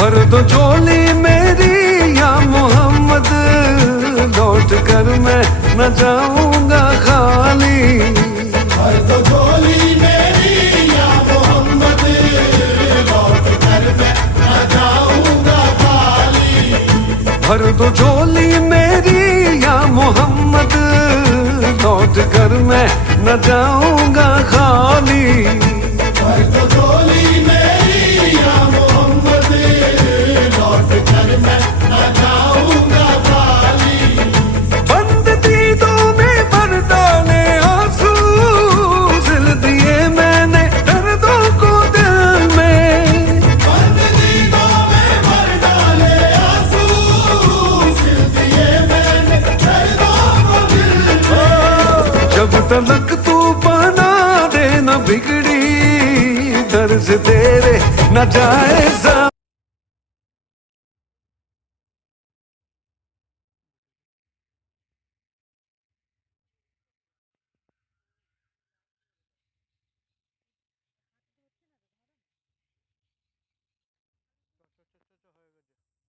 भर दो झोली मेरी या मोहम्मद, लौट कर मैं न जाऊंगा खाली। भर दो झोली मेरी या मोहम्मद, लौट कर मैं न जाऊंगा खाली। भर दो झोली मेरी या मोहम्मद, लौट कर मैं न जाऊंगा खाली। भर दो झोली मेरी या मोहम्मद, लौट कर मैं न जाऊंगा खाली। बंद दीदों में भर डाले आंसू, सिल दिए मैंने दर्दों को दिल में। बंद दीदों में भर डाले आंसू, सिल दिए मैंने दर्दों को दिल में। जब तलक तू बना दे न बिगड़ी, दर्द तेरे न जाए ज़मीं।